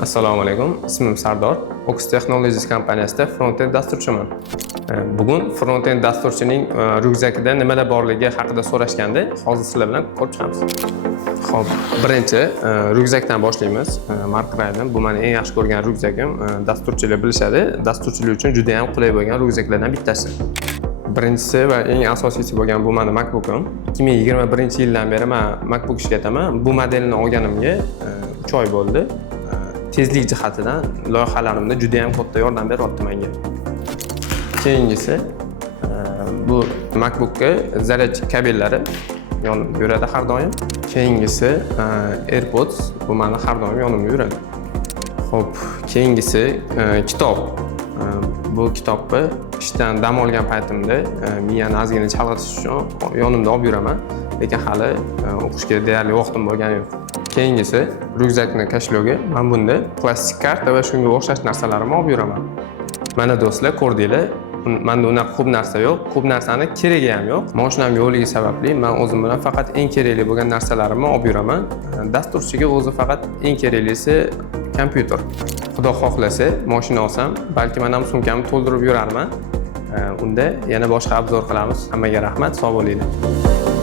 Assalomu alaykum. Ismim Sardor. Ox Technologies kompaniyasida front-end dasturchiman. Bugun front-end dasturchining ryukzakida nimalar borligi haqida so'rashganda, hozir sizlar bilan ko'rib chiqamiz. Xo'p, birinchi ryukzakdan boshlaymiz. Mark Raydan bu meni eng yaxshi ko'rgan ryukzakim. Dasturchilar bilishadi. Dasturchilar uchun juda ham qulay bo'lgan ryukzaklardan bittasi. Birinchisi va eng asosiysi bo'lgan bu meni MacBook'im. 2021-yildan beri men MacBook ishlataman. Bu modelni olganimga 3 oy bo'ldi. Tezlik jihatidan loyihalarimda juda ham katta yordam beryapti menga. Keyingisi bu MacBook'ga zaryadchi kabellari yonimda yuradi har doim. Keyingisi AirPods bu meni har doim yonimda yuradi. Xo'p, keyingisi kitob. Bu kitobni ishdan dam olgan paytimda miyani ozgina chalg'itish uchun yonimda olib yuraman, lekin hali o'qishga deyarli vaqtim bo'lgani yo'q. Keyingisi ryukzakni kashlogi. Men bunda plastik karta va shunga o'xshash narsalarimni olib yuraman. Mana do'stlar, ko'rdinglar, menda unaqa ko'p narsa yo'q, ko'p narsani keragi ham yo'q. Mashinam yo'qligi sababli men o'zim bilan faqat eng kerakli bo'lgan narsalarimni olib yuraman. Dasturchiga o'zi faqat eng keraklisi kompyuter. Xudo xohlasa, mashina olsam, balki men ham sumkamni to'ldirib yurarman. Unda yana boshqa obzor qilamiz. Hammaga rahmat, sog' bo'linglar.